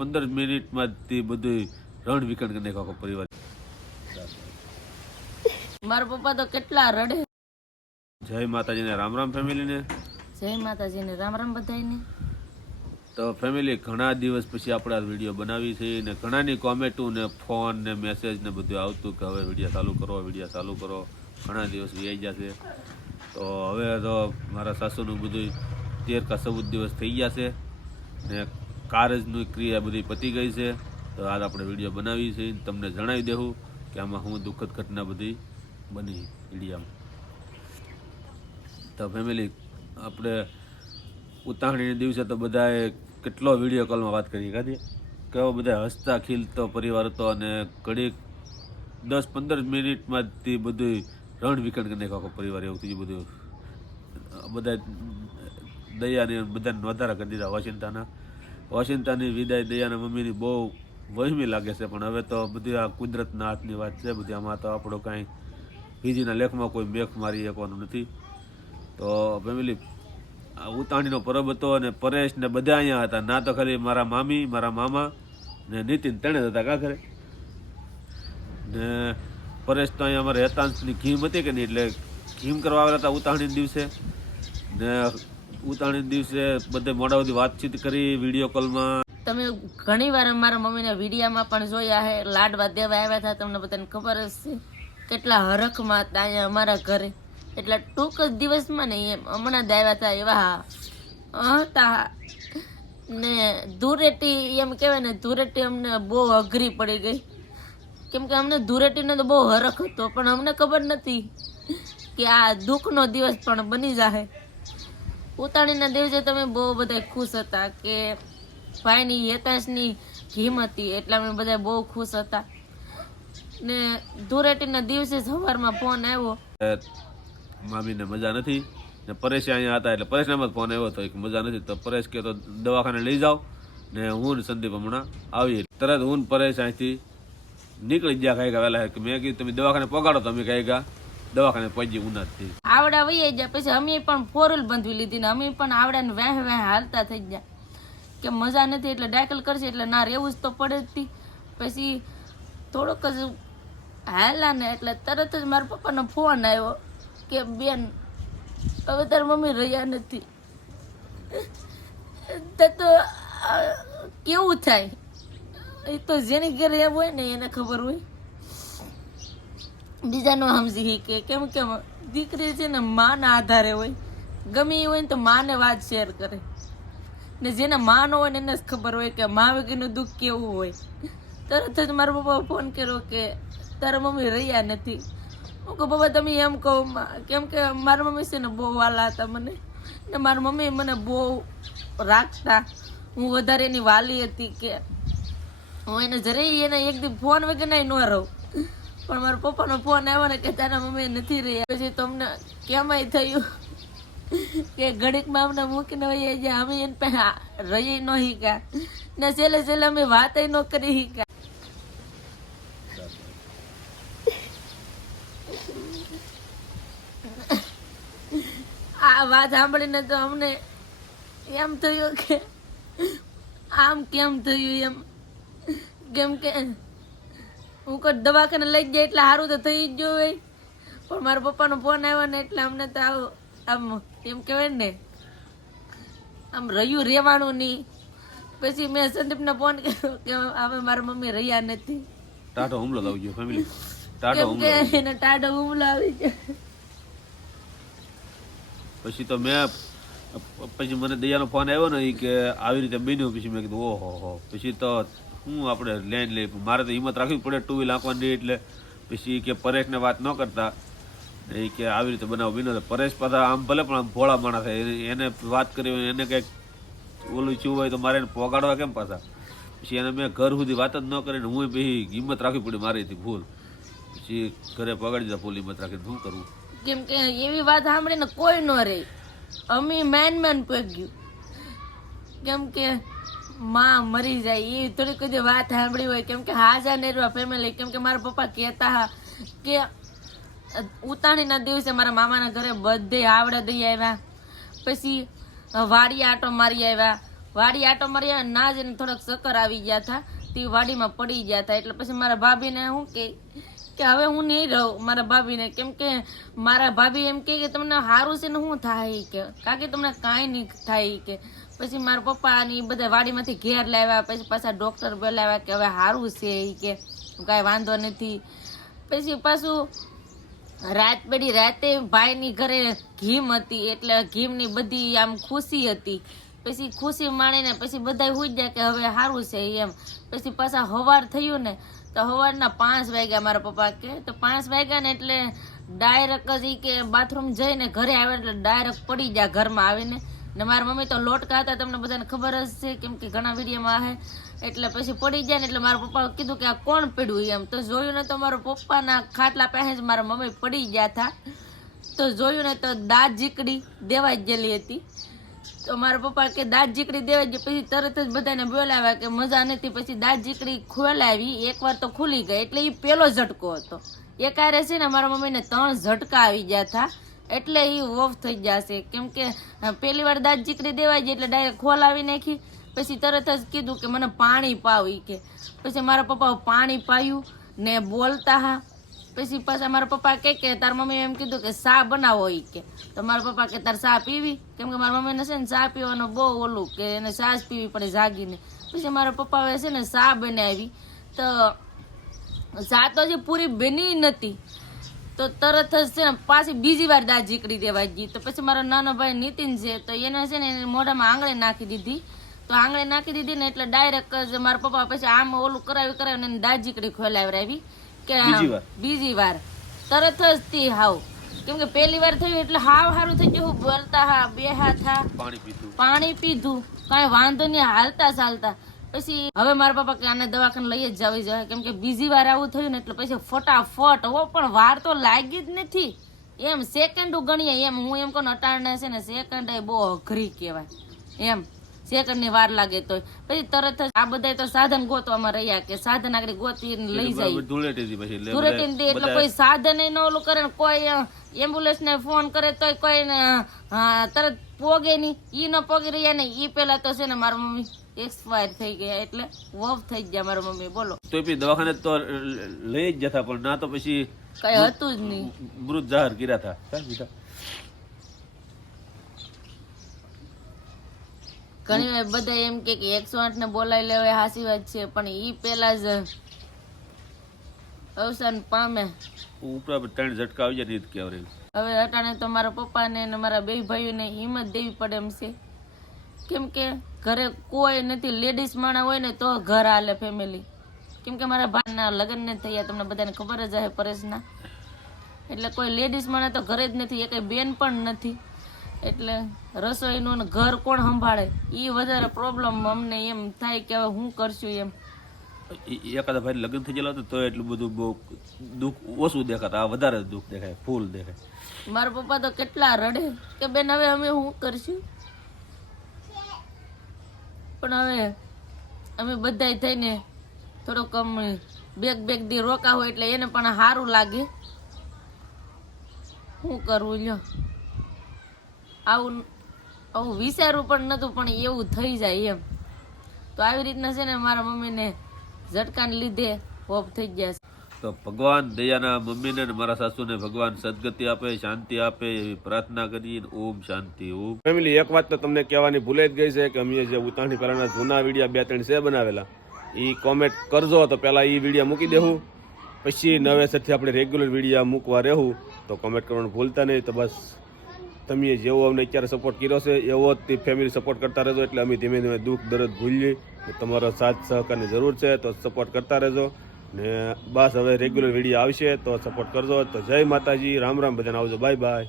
10-15 મિનિટમાંથી બધું રણ વિખંડ કરી નાખ્યો પરિવાર. મારા પપ્પા તો કેટલા રડે. જય માતાજીને રામ રામ ફેમિલીને. જય માતાજીને રામ રામ બધાને. તો ફેમિલી ઘણા દિવસ પછી આપણે આ વિડીયો બનાવી છે ને ઘણાની કોમેન્ટો ને ફોન ને મેસેજ ને બધું આવતું કે હવે વિડીયો ચાલુ કરો. ઘણા દિવસ વી ગયા છે. તો હવે તો મારા સાસુનું બધું 13 કે 14 દિવસ થઈ ગયા છે ને કારજની ક્રિયા બધી પતી ગઈ છે. તો આજ આપણે વિડીયો બનાવી છે, તમને જણાવી દેવું કે આમાં હું દુઃખદ ઘટના બધી બની વિડીયામાં. તો ફેમિલી આપણે ઉતાવળીના દિવસે તો બધાએ કેટલો વિડીયો કોલમાં વાત કરી કાઢી, કેવો બધા હસતા ખીલતો પરિવાર હતો અને ઘડીક 10-15 મિનિટમાંથી બધું રણ વિખંડ કરી નાખ્યો પરિવાર. એવું થયું બધું. બધા દયાને બધાને વધારા કરી દીધા. વોશિંતાની વિદાય દયાના મમ્મીની બહુ વહેમી લાગે છે, પણ હવે તો બધી આ કુદરતના હાથની વાત છે બધી. આમાં તો આપણો કાંઈ બીજીના લેખમાં કોઈ મેખ મારી શકવાનું નથી. તો ફેમિલી ઉતાણીનો પરબ હતો અને પરેશ ને બધા અહીંયા હતા. ના તો ખાલી મારા મામી, મારા મામા ને નીતિન ત્રણે જ હતા. કા ઘરે ને પરેશ તો અહીંયા અમારે હેતાંશની ઘીમ હતી કે નહીં, એટલે ઘીમ કરવા આવેલા હતા ઉતાણીના દિવસે. ને ઉતાણીના દિવસે બધે મોડા સુધી વાતચીત કરી વિડીયો કોલમાં. તમે ઘણી વાર મારા મમ્મીના વિડીયામાં પણ જોયા હે, લાડવા દેવા આવ્યા હતા. તમને બધાને ખબર જ છે કેટલા હરખમાં હતા અહીંયા અમારા ઘરે. એટલે ટૂંક જ દિવસમાં ને એમ હમણાં જ આવ્યા હતા એવા હતા. ને ધૂળેટી એમ કહેવાય ને, ધૂળેટી અમને બહુ અઘરી પડી ગઈ, કેમ કે અમને ધૂળેટીનો તો બહુ હરખ હતો, પણ અમને ખબર નથી કે આ દુઃખનો દિવસ પણ બની જાય. ઉતાણીના દિવસે તમે બહુ બધા ખુશ હતા કે ભાઈની હેતાંશની ઘીમ હતી, એટલે અમે બધા બહુ ખુશ હતા. ને ધૂળેટીના દિવસે સવારમાં ફોન આવ્યો, મામીને મજા નથી ને પરેશ અહીંયા હતા, એટલે પરેશનામાં ફોન આવ્યો હતો કે મજા નથી. તો પરેશ કે તો દવાખાને લઈ જાઓ ને હું ને સંદીપ હમણાં આવીએ. તરત હું પરેશ અહીંથી નીકળી ગયા ખાઈ ગયા વહેલા. મેં કીધું તમે દવાખાને પગાડો, તમે કહી ગયા દવાખાને પહોંચી ઉનાથી આવડા વહી ગયા. પછી અમે પણ 4 બાંધવી લીધી ને અમે પણ આવડાને વેહ હાલતા થઈ ગયા કે મજા નથી એટલે દાખલ કરશે, એટલે ના રહેવું જ તો પડે જ. પછી થોડોક જ હાલા ને એટલે તરત જ મારા પપ્પાનો ફોન આવ્યો કે બેન હવે તારી મમ્મી રહ્યા નથી. તો કેવું થાય એ તો જેની ઘરે એમ હોય ને એને ખબર હોય, બીજાનો સમજી કે કેમ કે દીકરી છે ને માના આધારે હોય. ગમે એ હોય ને તો માને વાત શેર કરે, ને જેને માનો હોય ને એને જ ખબર હોય કે મા વગરનું દુઃખ કેવું હોય. તરત જ મારા પપ્પા ફોન કર્યો કે તારા મમ્મી રહ્યા નથી. હું કહું પપ્પા તમે એમ કહો, કેમ કે મારા મમ્મી છે ને બહુ વાલા હતા મને, ને મારા મમ્મી મને બહુ રાખતા. હું વધારે એની વાલી હતી કે હું એને જરાય એને એક દી ફોન વગર ન રહું. પણ મારા પપ્પાનો ફોન આવ્યો ને કે તારા મમ્મી નથી રહ્યા. પછી તો અમને કેમાંય થયું કે ઘડીકમાં અમને મૂકીને વહી ગયા. અમે એને પાસે રહી ન શીખ્યા ને છેલ્લે અમે વાત ન કરી શીખ્યા. આ વાત સાંભળીને તો અમને એમ થયું કે આમ કેમ થયું એમ, કેમ કે હું કોઈ દવાખાને લઈ જાય એટલે સારું તો થઈ જ ગયું હોય. પણ મારા પપ્પાનો ફોન આવ્યો ને એટલે અમને તો આમ એમ કહેવાય ને આમ રહ્યું રહેવાનું નહીં. પછી મેં સંદીપને ફોન કર્યો કે હવે મારા મમ્મી રહ્યા નથી. ટાઢો હુમલો આવી ગયો ફેમિલી, કેમ કે એને ટાઢો હુમલો આવી ગયો. પછી તો પછી મને દયાનો ફોન આવ્યો ને કે આવી રીતે બન્યું. પછી મેં કીધું ઓહો. પછી તો હું આપણે લેન્ડ લઈ, મારે તો હિંમત રાખવી પડે 2 વ્હીલ આંકવાની. એટલે પછી કે પરેશને વાત ન કરતા એ કે આવી રીતે બનાવ બન્યો. પરેશ પાછા આમ ભલે પણ આમ ભોળા માણસ થાય, એને વાત કરી એને કંઈક ઓલું શું હોય તો મારે એને પોગાડવા કેમ પાછા. પછી એને મેં ઘર સુધી વાત જ ન કરીને હું પછી હિંમત રાખવી પડી મારીથી ભૂલ. પછી ઘરે પગાડી દીધા ફૂલ હિંમત રાખીને. શું કરવું, કેમ કે એવી વાત સાંભળીને કોઈ ન રહે. અમે મેન પગ્યું, કેમ કે માં મરી જાય એ થોડી કોઈ વાત સાંભળી હોય. કેમ કે હાજા નેરવા ફેમિલી, કેમ કે મારા પપ્પા કહેતા હા કે ઉતાણીના દિવસે મારા મામાના ઘરે બધે આવડા દઈ આવ્યા, પછી વાડી આટો મારી આવ્યા, વાડી આટો માર્યા ના જઈને થોડાક ચક્કર આવી ગયા હતા, તે વાડીમાં પડી ગયા હતા. એટલે પછી મારા ભાભીને હું કે હવે હું નહીં રહું મારા ભાભીને, કેમ કે મારા ભાભી એમ કે તમને સારું છે ને શું થાય કે કારણ કે તમને કાંઈ નહીં થાય કે. પછી મારા પપ્પા ને બધા વાડીમાંથી ઘેર લાવ્યા, પછી પાછા ડૉક્ટર બોલાવ્યા કે હવે સારું છે કે કાંઈ વાંધો નથી. પછી પાછું રાત પડી, રાતે ભાઈની ઘરે ઘીમ હતી એટલે ઘીમની બધી આમ ખુશી હતી. પછી ખુશી માણીને પછી બધા સુઈ ગયા કે હવે સારું છે એમ. પછી પાછા સવાર થયું ને તો સવારના 5 વાગ્યા મારા પપ્પા કે, તો 5 વાગ્યા ને એટલે ડાયરેક્ટ જ કે બાથરૂમ જઈને ઘરે આવે એટલે ડાયરેક્ટ પડી ગયા ઘરમાં આવીને. ને મારા મમ્મી તો લોટકા હતા, તમને બધાને ખબર જ છે કેમ કે ઘણા વિડીયોમાં આવે. એટલે પછી પડી જાય ને એટલે મારા પપ્પા કીધું કે આ કોણ પડ્યું એમ. તો જોયું ને તો મારા પપ્પાના ખાટલા પાસે જ મારા મમ્મી પડી ગયા હતા. તો જોયું ને તો દાંત જીકડી દેવાઈ ગયેલી હતી. તો મારા પપ્પા કે દાંત જીકડી દેવાઈ ગઈ. પછી તરત જ બધાને બોલાવ્યા કે મજા નથી. પછી દાંત જીકડી ખોલાવી, એકવાર તો ખુલી ગઈ. એટલે એ પેલો ઝટકો હતો. એક આરે છે ને મારા મમ્મીને 3 ઝટકા આવી ગયા હતા. એટલે એ ઓફ થઈ જશે, કેમ કે પહેલી વાર દાંત જીકડી દેવાઈ ગઈ એટલે ડાયરેક્ટ ખોલાવી નાખી. પછી તરત જ કીધું કે મને પાણી પાવ કે. પછી મારા પપ્પા પાણી પાયું ને બોલતા હા. પછી પાછા મારા પપ્પા કે તાર મમ્મી એમ કીધું કે ચા બનાવો કે. તો મારા પપ્પા કે તાર ચા પીવી, કેમ કે મારા મમ્મીને છે ને ચા પીવાનું બહુ ઓલું કે એને ચા જ પીવી પડે જાગીને. પછી મારા પપ્પાએ છે ને ચા બનાવી. તો ચા તો હજી પૂરી બની નથી, તો તરત જ છે ને પાછી બીજી વાર દાંત જીકડી દેવા ગઈ. તો પછી મારો નાનો ભાઈ નીતિન છે, તો એને છે ને મોઢામાં આંગળી નાખી દીધી. તો આંગળી નાખી દીધી ને એટલે ડાયરેક્ટ જ મારા પપ્પા પછી આમ ઓલું કરાવી દાંત જીકડી ખોલાવરાવી કે બીજી વાર તરત જ થી હાવ. કેમ કે પહેલી વાર થયું એટલે હાવ સારું થઈ ગયું. બોલતા હા, બે હાથ હા, પાણી પીધું, કાંઈ વાંધો નહીં, હાલતા ચાલતા. પછી હવે મારા પપ્પા કે આને દવાખાને લઈ જ જવી જોઈએ, કેમ કે બીજી વાર આવું થયું ને એટલે પછી ફટાફટ હો, પણ વાર તો લાગી જ નથી એમ. સેકન્ડ ગણીએ એમ. હું એમ કહું અટાણે છે ને સેકન્ડ એ બહુ અઘરી કહેવાય એમ. સેકન્ડ ની વાર લાગે તો પછી તરત જ આ બધા તો સાધન ગોતવામાં રહ્યા કે સાધન આગળ ગોતી લઈ જાય ધૂળેટી. એટલે કોઈ સાધન ન ઓલું કરે ને, કોઈ એમ્બ્યુલન્સ ને ફોન કરે તો કોઈ તરત પોગે નહીં. ઈ ન પોગી રહ્યા ને ઈ પેલા તો છે ને મારા મમ્મી એક્સપાયર થઈ ગયા, એટલે ઓફ થઈ ગયા મારા મમ્મી. બોલો તો દવાખાને તો લઈ જ જતા, પણ ના તો પછી કઈ હતું જ નહીં, મૃત જાહેર કર્યા હતા. ઘણી વાર બધા એમ કે 108 ને બોલાવી લેવાય, હાસી વાત છે, પણ ઈ પેલા જ અવસાન પામે. ઉપર 3 ઝટકા આવી જાય કે હવે અટાણે તો મારા પપ્પાને ને મારા 2 ભાઈઓને હિંમત દેવી પડે એમ છે, કેમ કે ઘરે કોઈ નથી. લેડીઝ માણા હોય ને તો ઘર હાલે ફેમિલી. કેમ કે મારા ભાઈના લગ્ન ને થયા, તમને બધાને ખબર જ હશે પરેશના. એટલે કોઈ લેડીઝ માણા તો ઘરે જ નથી, એ કઈ બેન પણ નથી. એટલે રસોઈનું ઘર કોણ સંભાળે એ વધારે પ્રોબ્લેમ અમને એમ થાય કે હવે હું કરશું એમ. એકાદા ભાઈ લગ્ન થઈ ગયેલા તો એટલું બધું બહુ દુઃખ ઓછું દેખાતા, આ વધારે દુઃખ દેખાય, ફૂલ દેખાય. મારા પપ્પા તો કેટલા રડે કે બેન હવે અમે શું કરશું. પણ હવે અમે બધા થઈને થોડોક બેગ દી રોકા હોય એટલે એને પણ સારું લાગે. શું કરવું લ્યો, આવું વિચારવું પણ નતું, પણ એવું થઈ જાય એમ. તો આવી રીતના છે ને મારા મમ્મીને ઝટકાને લીધે ઓફ થઈ ગયા છે. તો ભગવાન દયાના મમ્મીને ને મારા સાસુને ભગવાન સદગતિ આપે, શાંતિ આપે એવી પ્રાર્થના કરી. ઓમ શાંતિ. ઓમ ફેમિલી, એક વાત તો તમને કહેવાની ભૂલે જ ગઈ છે કે અમે જે ઉતાણી પહેલાના જૂના વિડીયા 2-3 છે બનાવેલા, એ કોમેન્ટ કરજો તો પહેલા એ વિડીયા મૂકી દેવું, પછી નવેસરથી આપણે રેગ્યુલર વિડીયા મૂકવા રહેવું. તો કોમેન્ટ કરવાનું ભૂલતા નહીં. તો બસ તમે જેવો અમને અત્યારે સપોર્ટ કર્યો છે એવો જ ફેમિલી સપોર્ટ કરતા રહેજો. એટલે અમે ધીમે ધીમે દુઃખ દર્દ ભૂલીએ. તમારો સાથ સહકારની જરૂર છે તો સપોર્ટ કરતા રહેજો. ને બસ હવે રેગ્યુલર વિડીયો આવશે તો સપોર્ટ કરજો. તો જય માતાજી, રામ રામ, બધાને આવજો, બાય બાય.